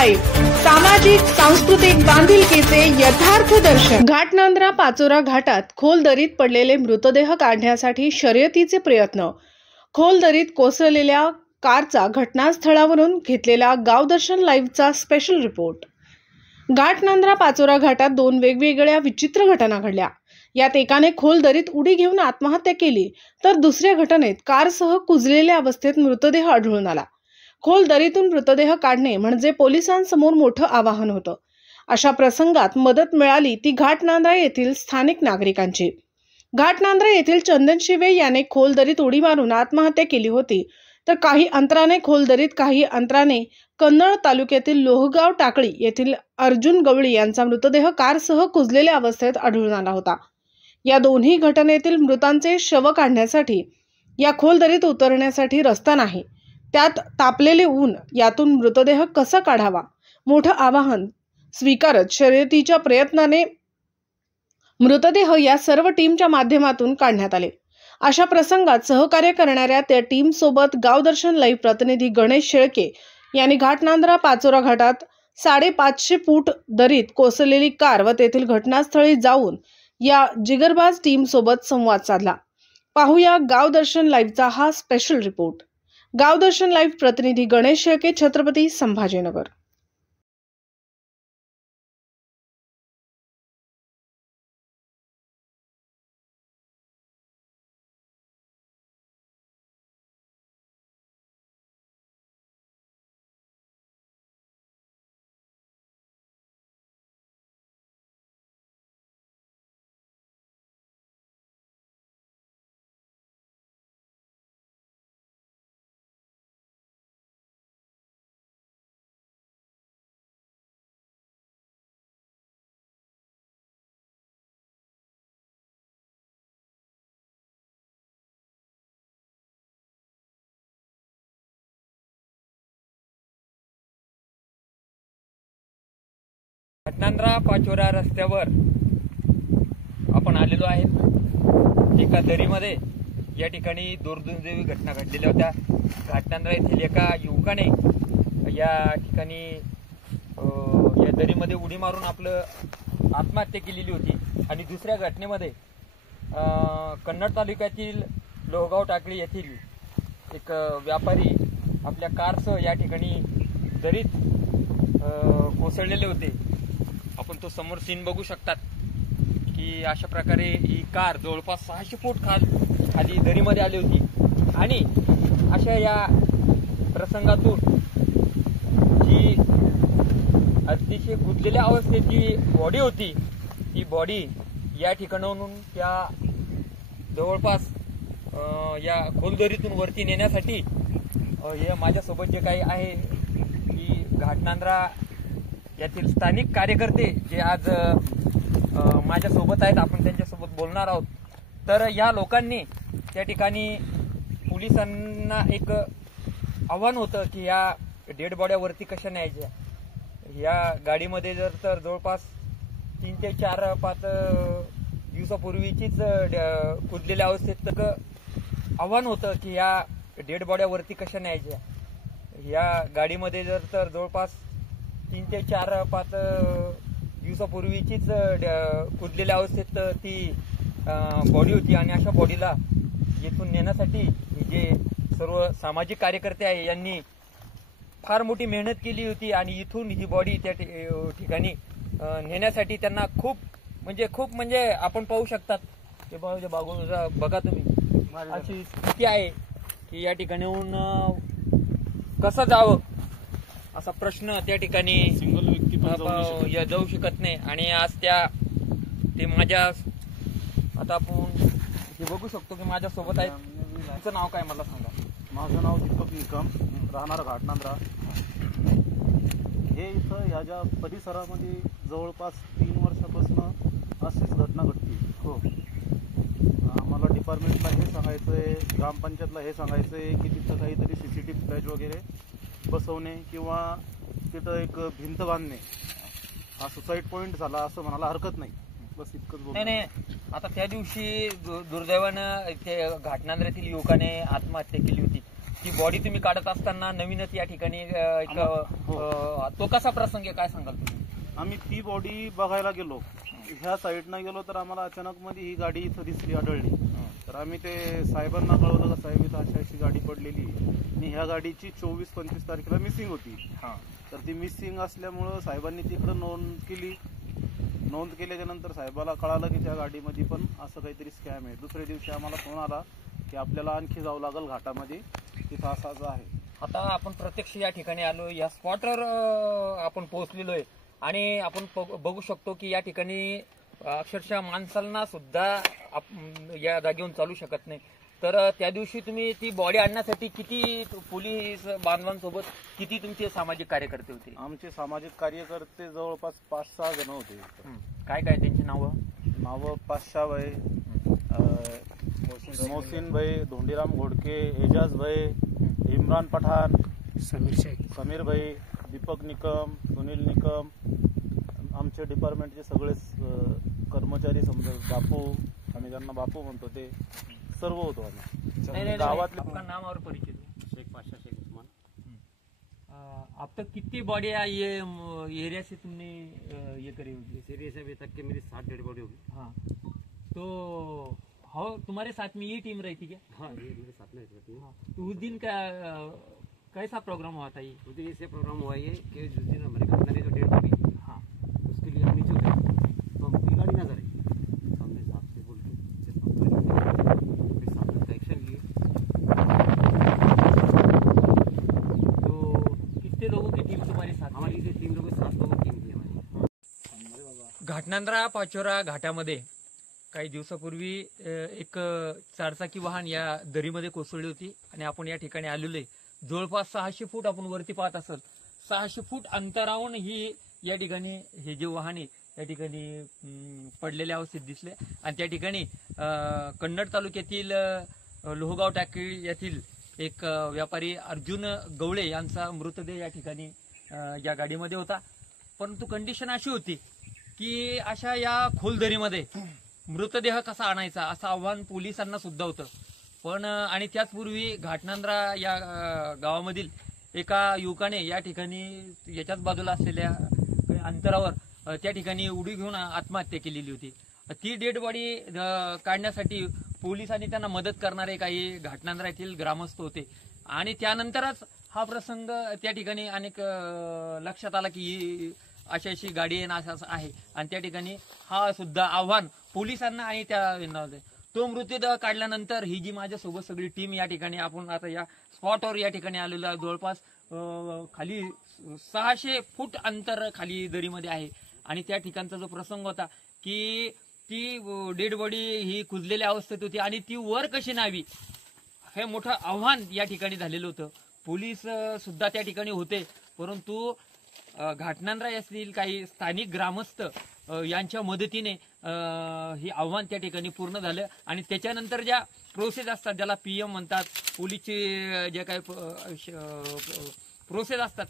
Live, सामाजिक सांस्कृतिक बांधिलकीचे यथार्थ दर्शन। घाटनांद्रा पाचोरा घाटात खोल दरीत पडलेले मृतदेह काढण्यासाठी शर्यतीचे प्रयत्न। खोल दरीत कोसळलेल्या कारचा घटनास्थळावरून घेतलेला गावदर्शन लाईव्हचा स्पेशल रिपोर्ट। घाटनांद्रा पाचोरा घाटात दोन वेगवेगळ्या विचित्र घटना घडल्या। यात एकाने खोल दरीत उडी घेऊन आत्महत्या केली, तर दुसऱ्या घटनेत कारसह कुजलेल्या अवस्थेत मृतदेह आढळून आला। खोल दरीतून मृतदेह काढणे म्हणजे पोलिसांसमोर मोठं आव्हान होतं। अशा प्रसंगात मदत मिळाली ती घाटनांद्रा येथील स्थानिक नागरिकांची। घाटनांद्रा येथील चंदन शिवे याने खोल दरीत उडी मारून आत्महत्या केली होती, तर काही अंतराने खोल दरीत, काही अंतराने कन्नड तालुक्यातील लोहगाव टाकळी येथील अर्जुन गवळी यांचा मृतदेह कारसह कुजलेल्या अवस्थेत आढळून आला होता। या दोन्ही घटनेतील मृतांचे शव काढण्यासाठी या खोल दरीत उतरण्यासाठी रस्ता नाही, त्यात तापलेले ऊन, यातून मृतदेह कसा काढावा, मोठं आव्हान स्वीकारत शर्यतीच्या प्रयत्नाने मृतदेह या सर्व टीमच्या माध्यमातून काढण्यात आले। अशा प्रसंगात सहकार्य करणाऱ्या त्या टीम सोबत गावदर्शन लाईव्ह प्रतिनिधी गणेश शेळके यांनी घाटनांद्रा पाचोरा घाटात 550 फूट दरीत कोसळलेली कार व तेथील घटनास्थळी जाऊन या जिगरबाज टीम सोबत संवाद साधला। पाहूया गावदर्शन लाईव्हचा हा स्पेशल रिपोर्ट। गावदर्शन लाईव्ह प्रतिनिधी गणेश शेळके, छत्रपती संभाजीनगर। घाटनांद्रा पाचोरा रस्त्यावर आपण आलेलो आहे। एका दरीमध्ये या ठिकाणी दुर्दैवी घटना घडलेल्या होत्या। घाटनांद्रा येथील एका युवकाने या ठिकाणी या दरीमध्ये उडी मारून आपलं आत्महत्या केलेली होती। आणि दुसऱ्या घटनेमध्ये कन्नड तालुक्यातील लोहगाव टाकळी येथील एक व्यापारी आपल्या कारसह या ठिकाणी दरीत कोसळलेले होते। आपण तो समोर सीन बघू शकतात की अशा प्रकारे ही कार जवळपास 600 फूट खाली दरीमध्ये आली होती। आणि अशा या प्रसंगातून जी अतिशय कुजलेल्या अवस्थेत जी बॉडी होती, ती बॉडी या ठिकाणाहून त्या जवळपास या खोलदरीतून वरती नेण्यासाठी हे माझ्यासोबत जे काही आहे की घाटनांद्रा यातील स्थानिक कार्यकर्ते जे आज माझ्यासोबत आहेत, आपण त्यांच्यासोबत बोलणार आहोत। तर या लोकांनी त्या ठिकाणी पोलिसांना एक आव्हान होतं की या डेड बॉड्यावरती कशा न्यायच्या। या गाडीमध्ये तर जवळपास 3 ते 4-5 दिवसापूर्वीचीच कुजलेल्या अवस्थेत आव्हान होतं की या डेड बॉड्यावरती कशा न्यायच्या। या गाडीमध्ये तर जवळपास 3 ते 4-5 दिवसापूर्वीचीच कुजलेल्या अवस्थेत ती बॉडी होती। आणि अशा बॉडीला येथून नेण्यासाठी जे सर्व सामाजिक कार्यकर्ते आहे यांनी फार मोठी मेहनत केली होती। आणि इथून ही बॉडी त्या ठिकाणी नेण्यासाठी त्यांना खूप म्हणजे आपण पाहू शकतात ते बघा तुम्ही, अशी स्थिती आहे की या ठिकाणीहून कसं जावं असा प्रश्न त्या ठिकाणी सिंगल व्यक्ती जाऊ शकत नाही। आणि आज ते माझ्या आता आपण हे बघू शकतो की माझ्या सोबत आहे। तुमचं नाव काय मला सांगा? माझं नाव दीपक निकम, राहणार घाटनांद्रा। हे इथं ह्या ज्या परिसरामध्ये जवळपास 3 वर्षापासून अशीच घटना घडते। हो, आम्हाला डिपार्टमेंटला हे सांगायचंय, ग्रामपंचायतला हे सांगायचंय की तिथं काहीतरी CCTV फुटेज वगैरे बसवणे किंवा तिथं एक भिंत बांधणे, हा सुसाईड पॉईंट झाला असं म्हणायला हरकत नाही। बस इतकंच बोलतो। नाही, आता त्या दिवशी दुर्दैवानं ते घाटनांद्र्यातील युवकाने आत्महत्या केली होती। ती बॉडी तुम्ही काढत असताना नवीनच या ठिकाणी तो कसा प्रसंग आहे, काय सांगाल तुम्ही? आम्ही ती बॉडी बघायला गेलो, ह्या साईडनं गेलो तर आम्हाला अचानक मध्ये ही गाडी इथं दिसली, आढळली. तर आम्ही ते साहेबांना कळवलं का साहेब इथं अशी गाडी पडलेली आणि ह्या गाडीची 24-25 तारखेला मिसिंग होती. तर ती मिसिंग असल्यामुळं साहेबांनी तिकडं नोंद केली. नोंद केल्याच्या नंतर साहेबाला कळालं की त्या गाडीमध्ये पण असं काहीतरी स्कॅम आहे. दुसऱ्या दिवशी आम्हाला फोन आला की आपल्याला आणखी जावं लागेल घाटामध्ये, तिथं असं आहे. आता आपण प्रत्यक्ष या ठिकाणी आलो, या स्पॉटवर आपण पोहोचलेलो आहे आणि आपण बघू शकतो की या ठिकाणी अक्षरशः माणसांना सुद्धा या जागेवरून चालू शकत नाही. तर त्या दिवशी तुम्ही ती बॉडी आणण्यासाठी किती पोलीस बांधवांसोबत किती तुमचे सामाजिक कार्यकर्ते होते? आमचे सामाजिक कार्यकर्ते जवळपास 5-6 जण होते. काय काय त्यांची नावं? पाशा भाई, मोहसिन भाई, धोंडीराम घोडके, एजाज भाई, इम्रान पठान, समीर भाई, दीपक निकम, सुनील निकम, आमचे डिपार्टमेंटचे सगळे कर्मचारी, समजा बापू, आम्ही ज्यांना बापू म्हणतो ते सर्व होतो आम्ही. गावातले नाम और परिचय? शेख पाशा, शेख उस्मान. अब तक कितनी बॉडी ये एरिया से तुमने ये करी होगी? इस एरिया से अभी तक के मेरी 7 डेड बॉडी होगी. हाँ, तो हो तुम्हारे साथ में ये टीम रही थी क्या? हाँ, ये मेरे साथ में रहती है. हाँ, तो उस दिन का कैसा प्रोग्राम हुआ था? ये उस दिन ऐसे प्रोग्राम हुआ ये कि जिस दिन हमारे घटना की जो डेट होगी, हाँ, उसके लिए हम नीचे उतरे तो हमकी गाड़ी नजर आई. सामने साहब से बोल के फिर साहब ने एक्शन लिए. तो कितने लोगों की टीम तुम्हारे साथ? हमारी से 3 लोगों 7 लोगों की टीम थी हमारी. घाटनांद्रा पाचोरा घाटामध्ये काही दिवसापूर्वी एक 4चाकी वाहन या दरीमध्ये कोसळली होती आणि आपण या ठिकाणी आलेलो आहे. जवळपास 600 फूट आपण वरती पाहत असाल, 600 फूट अंतरावरून ही या ठिकाणी हे जे वाहन आहे या ठिकाणी पडलेल्या अवस्थेत दिसले आणि त्या ठिकाणी कन्नड तालुक्यातील लोहगाव टाकळी येथील एक व्यापारी अर्जुन गवळे यांचा मृतदेह या ठिकाणी या गाडीमध्ये होता. परंतु कंडिशन अशी होती की अशा या खोल दरीमध्ये मृतदेह कसा आणायचा असं आव्हान पोलिसांना सुद्धा होतं. पण आणि त्याचपूर्वी घाटनांद्रा या गावामधील एका युवकाने या ठिकाणी याच्याच बाजूला असलेल्या अंतरावर त्या ठिकाणी उडी घेऊन आत्महत्या केलेली होती. ती डेड बॉडी काढण्यासाठी पोलीस आणि त्यांना मदत करणारे काही घाटनांद्रा येथील ग्रामस्थ होते आणि त्यानंतरच हा प्रसंग त्या ठिकाणी अनेक लक्षात आला की अशी गाडी आहे ना असं आहे आणि त्या ठिकाणी हा सुद्धा आव्हान पोलिसांना आणि त्या तो मृतदेह काढल्यानंतर ही जी माझ्यासोबत सगळी टीम या ठिकाणी आपण आता या स्पॉटवर या ठिकाणी आलेलो आहे. जवळपास खाली 600 फूट अंतर खाली दरीमध्ये आहे आणि त्या ठिकाणचा जो प्रसंग होता की ती डेड बॉडी ही कुजलेल्या अवस्थेत होती आणि ती वर कशी न्यावी हे मोठं आव्हान या ठिकाणी झालेलं होतं. पोलीस सुद्धा त्या ठिकाणी होते, परंतु घाटनांद्रा येथील काही स्थानिक ग्रामस्थ यांच्या मदतीने हे आव्हान त्या ठिकाणी पूर्ण झालं आणि त्याच्यानंतर ज्या प्रोसेस असतात ज्याला PM म्हणतात, पोलीसचे जे काही प्रोसेस असतात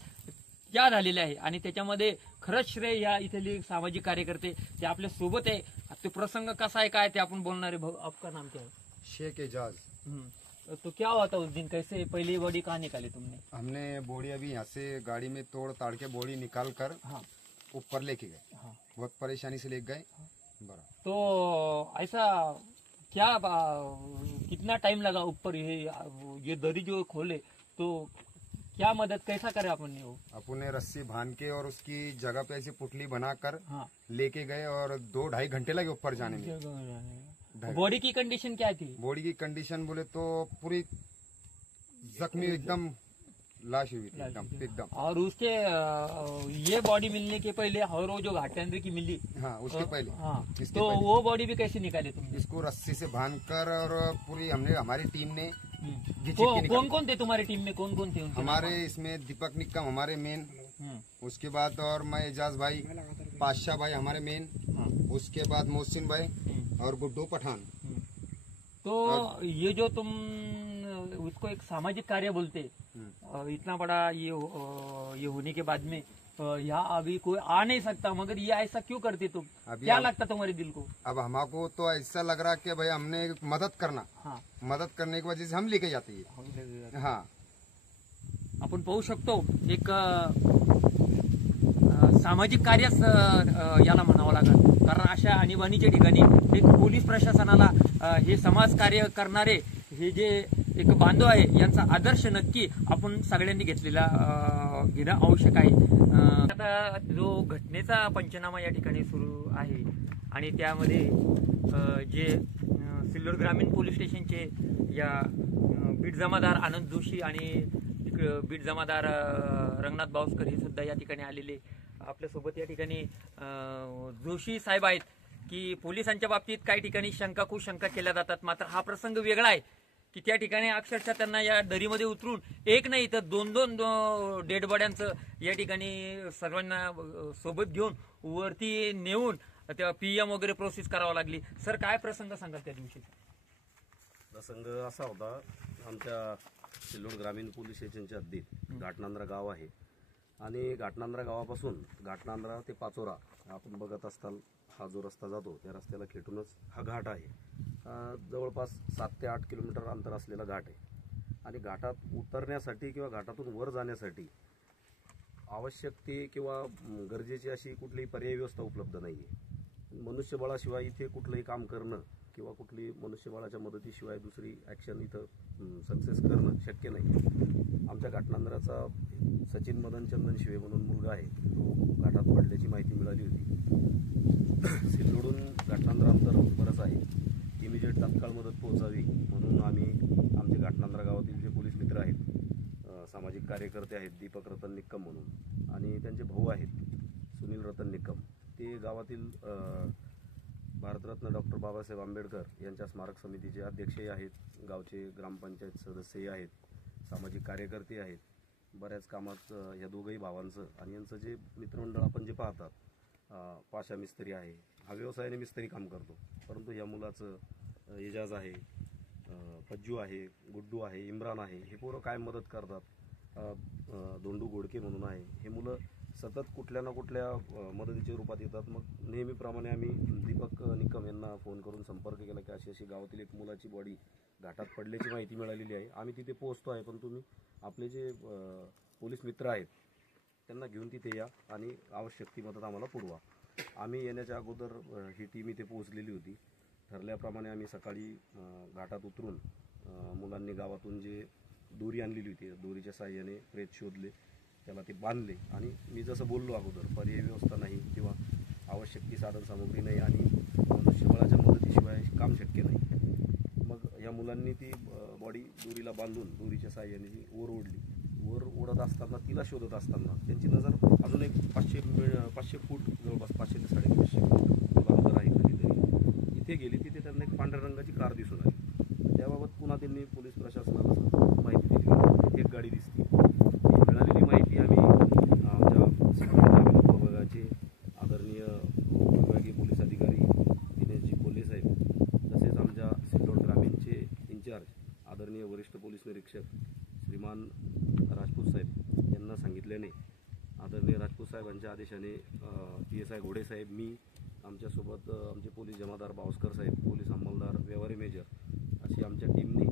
त्या झालेल्या आहे आणि त्याच्यामध्ये खरंच श्रेय या इथले सामाजिक कार्यकर्ते ते आपल्या सोबत आहे. तो प्रसंग कसा आहे काय ते आपण बोलणार आहे. आपका नाम क्या है? शेख एजाज. तो क्या हुआ था उस दिन, कैसे पहली बॉडी कहाँ निकाली तुमने? हमने बॉडी अभी यहाँ से गाड़ी में तोड़ ताड़ के बॉडी निकाल कर हाँ ऊपर लेके गए. हाँ, बहुत परेशानी से लेके गए. बड़ा तो ऐसा क्या कितना टाइम लगा ऊपर ये दरी जो खोले तो क्या मदद कैसा करे अपन ने? वो अपन ने रस्सी बांध के और उसकी जगह पे ऐसी पुटली बनाकर हाँ लेके गए और 2-2.5 घंटे लगे ऊपर जाने में. बॉडी की कंडीशन क्या थी? बॉडी की कंडीशन बोले तो पूरी जख्मी एकदम लाश हुई थी एकदम. और उसके ये बॉडी मिलने के पहले और वो जो घाटेंद्र की मिली हाँ उसके पहले. हाँ, इसके तो पहले. वो बॉडी भी कैसे निकाले तुमने? इसको रस्सी से बांध कर और पूरी हमने हमारी टीम ने घिचट के कौन निकाला. कौन थे तुम्हारी टीम में, कौन कौन थे उनके हमारे इसमें दीपक निक्कम हमारे मेन, नाम? उसके बाद और मैं एजाज भाई, पाशा भाई हमारे मेन, उसके बाद मोहसिन भाई और गुड्डू पठान. तो ये जो तुम उसको एक सामाजिक कार्य बोलते, इतना बड़ा ये होने के बाद में यहाँ अभी कोई आ नहीं सकता, मगर ये ऐसा क्यों करते तुम? क्या लगता तुम्हारे दिल को? अब हमको तो ऐसा लग रहा कि भाई हमने मदद करना, हाँ मदद करने की वजह से हम लेके जाते हैं. हाँ आपण पाहू शकतो एक सामाजिक कार्यच याला म्हणावं लागेल, कारण अशा आणीबाणीच्या ठिकाणी एक पोलीस प्रशासनाला हे समाज कार्य करणारे हे जे एक बांधव आहे यांचा आदर्श नक्की आपण सगळ्यांनी घेतलेला घेणं आवश्यक आहे। आता जो घटनेचा पंचनामा या ठिकाणी सुरू आहे आणि त्यामध्ये जे सिल्लोड ग्रामीण पोलीस स्टेशनचे या बीट जमादार आनंद जोशी आणि बीट जमादार रंगनाथ बावस्कर हे सुद्धा या ठिकाणी आलेले आपल्यासोबत या ठिकाणी जोशी साहेब आहेत की पोलिसांच्या बाबतीत काही ठिकाणी शंका कुशंका केल्या जातात, मात्र हा प्रसंग वेगळा आहे की त्या ठिकाणी अक्षरशः त्यांना या दरीमध्ये उतरून एक नाही तर दोन डेड बॉड्यांचं या ठिकाणी सर्वांना सोबत घेऊन वरती नेऊन त्या PM वगैरे प्रोसेस करावं लागली। सर काय प्रसंग सांगाल त्या दिवशी? प्रसंग असा होता, आमच्या सिल्लोड ग्रामीण पोलीस स्टेशनच्या हद्दीत घाटनांद्रा गाव आहे आणि घाटनांद्रा गावापासून घाटनांद्रा ते पाचोरा आपण बघत असताल हा जो रस्ता जातो त्या रस्त्याला खेटूनच हा घाट आहे। जवळपास 7 ते 8 किलोमीटर अंतर असलेला घाट आहे आणि घाटात उतरण्यासाठी किंवा घाटातून वर जाण्यासाठी आवश्यक ते किंवा गरजेची अशी कुठलीही पर्यायी व्यवस्था उपलब्ध नाही आहे। मनुष्यबळाशिवाय इथे कुठलंही काम करणं किंवा कुठली मनुष्यबळाच्या मदतीशिवाय दुसरी ॲक्शन इथं सक्सेस करणं शक्य नाही। आमच्या घाटनांद्राचा सचिन मदन चंदन शिवे म्हणून मुलगा आहे, तो घाटात पडल्याची माहिती मिळाली होती। सिल्लोडून घाटनांद्रा अंतर बरंच आहे, इमिजिएट तात्काळ मदत पोहोचावी म्हणून आम्ही आमचे घाटनांद्रा गावातील जे पोलीस मित्र आहेत, सामाजिक कार्यकर्ते आहेत दीपक रतन निक्कम म्हणून आणि त्यांचे भाऊ आहेत सुनील रतन निक्कम, ते गावातील भारतरत्न डॉक्टर बाबासाहेब आंबेडकर यांच्या स्मारक समितीचे अध्यक्षही आहेत, गावचे ग्रामपंचायत सदस्यही आहेत, सामाजिक कार्यकर्ते आहेत। बऱ्याच कामात या दोघंही भावांचं आणि यांचं जे मित्रमंडळ आपण जे पाहतात, पाशा मिस्त्री आहे, हा व्यवसायाने मिस्त्री काम करतो, परंतु या मुलाचं एजाज आहे, पज्जू आहे, गुड्डू आहे, इम्रान आहे, हे पोरं काय मदत करतात। धोंडू गोडके म्हणून आहे, हे मुलं सतत कुठल्या ना कुठल्या मदतीच्या रूपात येतात। मग नेहमीप्रमाणे आम्ही दीपक निकम यांना फोन करून संपर्क केला की अशी गावातील एक मुलाची बॉडी घाटात पडल्याची माहिती मिळालेली आहे, आम्ही तिथे पोहोचतो आहे, पण तुम्ही आपले जे पोलीस मित्र आहेत त्यांना घेऊन तिथे या आणि आवश्यक ती मदत आम्हाला पुरवा। आम्ही येण्याच्या अगोदर ही टीम इथे पोहोचलेली होती। ठरल्याप्रमाणे आम्ही सकाळी घाटात उतरून मुलांनी गावातून जे दोरी आणलेली होती दोरीच्या साहाय्याने प्रेत शोधले, त्याला ते बांधले आणि मी जसं बोललो अगोदर पर्यायी व्यवस्था नाही किंवा आवश्यक ती साधन सामग्री नाही आणि मनुष्यबळाच्या मदतीशिवाय काम शक्य नाही। मग या मुलांनी ती बॉडी दोरीला बांधून दोरीच्या साहाय्याने ती वर ओढली। वर ओढत असताना तिला शोधत असताना त्यांची नजर अजून एक 500 फूट जवळपास 500 ते 550 फूट अंतर आहे कधीतरी इथे गेली, तिथे त्यांना एक पांढऱ्या रंगाची कार दिसून आली। त्याबाबत पुन्हा त्यांनी पोलीस प्रशासनाला माहिती दिली, एक गाडी दिसते। मिळालेली माहिती आम्ही आमच्या ग्रामीण उपविभागाचे आदरणीय विभागीय पोलीस अधिकारी दिनेशजी कोल्हे साहेब तसेच आमच्या सिल्लोड ग्रामीणचे इंचार्ज आदरणीय वरिष्ठ पोलीस निरीक्षक श्रीमान राजपूत साहेब यांना सांगितल्याने आदरणीय राजपूत साहेबांच्या आदेशाने PSI घोडे साहेब, मी, आमच्यासोबत आमचे पोलीस जमादार बावस्कर साहेब, पोलीस अंमलदार व्यवहारी मेजर अशी आमच्या टीमने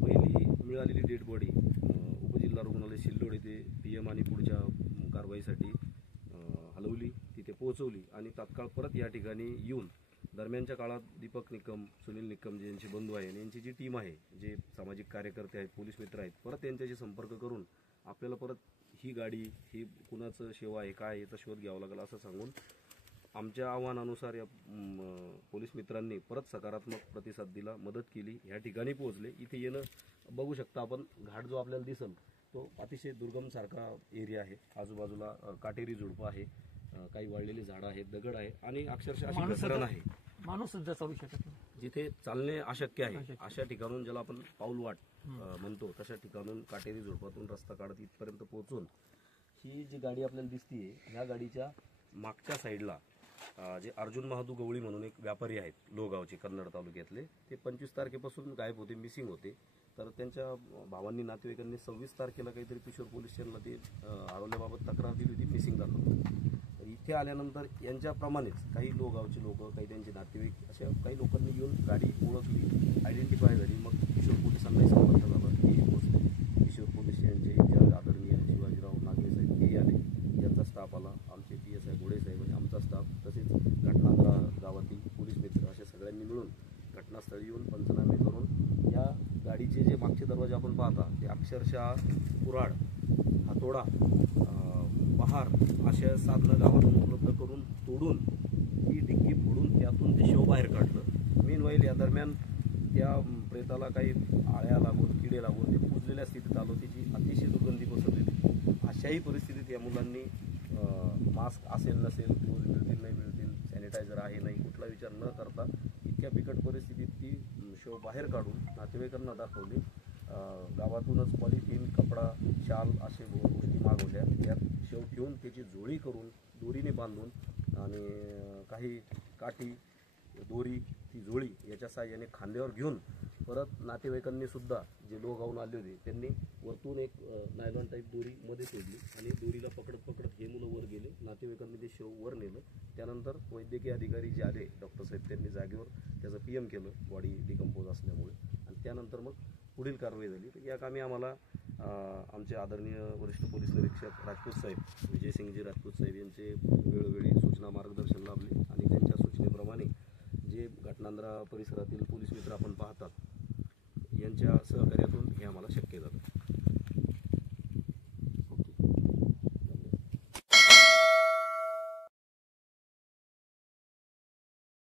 पहिली मिळालेली डेड बॉडी उपजिल्हा रुग्णालय सिल्लोड येथे PM आणि पुढच्या कारवाईसाठी हलवली, तिथे पोहोचवली आणि तात्काळ परत या ठिकाणी येऊन दरम्यानच्या काळात दीपक निकम, सुनील निकम जे यांचे बंधू आहे यांची जी टीम आहे, जे सामाजिक कार्यकर्ते आहेत, पोलीस मित्र आहेत, परत यांच्याशी संपर्क करून आपल्याला परत ही गाडी ही कुणाचं सेवा आहे काय याचा शोध घ्यावा लागेल असं सांगून आमच्या आव्हानानुसार या पोलीस मित्रांनी परत सकारात्मक प्रतिसाद दिला, मदत केली, ह्या ठिकाणी पोहोचले। इथे येणं बघू शकता आपण, घाट जो आपल्याला दिसेल तो अतिशय दुर्गम सारखा एरिया आहे, आजूबाजूला काटेरी झुडपं आहे, काही वाळलेली झाडं आहेत, दगड आहे आणि अक्षरशः अशी घसरण आहे, माणूस सुद्धा चालू शकत नाही, जिथे चालणे अशक्य आहे अशा ठिकाणून ज्याला आपण पाऊलवाट म्हणतो तशा ठिकाणून काटेरी झुडपातून रस्ता काढत इथपर्यंत पोहोचून ही जी गाडी आपल्याला दिसतीये ह्या गाडीच्या मागच्या साईडला जे अर्जुन महादू गवळी म्हणून एक व्यापारी आहेत लोहगावचे कन्नड तालुक्यातले, ते 25 तारखेपासून गायब होते, मिसिंग होते। तर त्यांच्या भावांनी नातेवाईकांनी 26 तारखेला काहीतरी किशोर पोलीस स्टेशनला ते हरवल्याबाबत तक्रार दिली होती, मिसिंग दाखल। इथे आल्यानंतर यांच्याप्रमाणेच काही लोहगावचे लोक, काही त्यांचे नातेवाईक अशा काही लोकांनी येऊन गाडी ओळखली, आयडेंटिफाय झाली, मग किशोर पोलिसांनाही संपर्क झाला, हे पोहोचले किशोर पोलीस स्टेशनचे दरवाजे आपण पाहता ते अक्षरशः कुऱ्हाड, हातोडा, बहार अशा साधनं गावातून उपलब्ध करून तोडून ती डिक्की फोडून त्यातून ते शव बाहेर काढलं. मीनवाईल या दरम्यान त्या प्रेताला काही आळ्या लागून किडे लागून ते कुजलेल्या स्थितीत आलो, त्याची अतिशय दुर्गंधी पसरलेली. अशाही परिस्थितीत या मुलांनी मास्क असेल नसेल, ग्लोव्ज मिळतील नाही मिळतील, सॅनिटायझर आहे नाही, कुठला विचार न करता इतक्या बिकट परिस्थितीत ती शव बाहेर काढून नातेवाईकांना दाखवली. गावातूनच पॉलिथिन, कपडा, शाल असे गोष्टी मागवल्या. त्यात शव ठेवून त्याची झोळी करून दोरीने बांधून आणि काही काठी, दोरी, ती झोळी याच्या साहाय्याने खांद्यावर घेऊन परत नातेवाईकांनी सुद्धा जे लोक गावून आले होते त्यांनी वरतून एक नायलॉन टाईप दोरी मध्ये सोडली आणि दोरीला पकडत पकडत हे मुलं वर गेले. नातेवाईकांनी ते शव वर नेलं. त्यानंतर वैद्यकीय अधिकारी जे आले, डॉक्टर साहेब, त्यांनी जागेवर त्याचं PM केलं बॉडी डिकम्पोज असल्यामुळे आणि त्यानंतर मग पुढील कारवाई झाली. तर या कामी आम्हाला आमचे आदरणीय वरिष्ठ पोलीस निरीक्षक राजपूत साहेब, विजयसिंगजी राजपूत साहेब यांचे वेळोवेळी सूचना मार्गदर्शन लाभले आणि त्यांच्या सूचनेप्रमाणे जे घटनांद्रा परिसरातील पोलीस मित्र आपण पाहतात यांच्या सहकार्यातून हे आम्हाला शक्य झालं.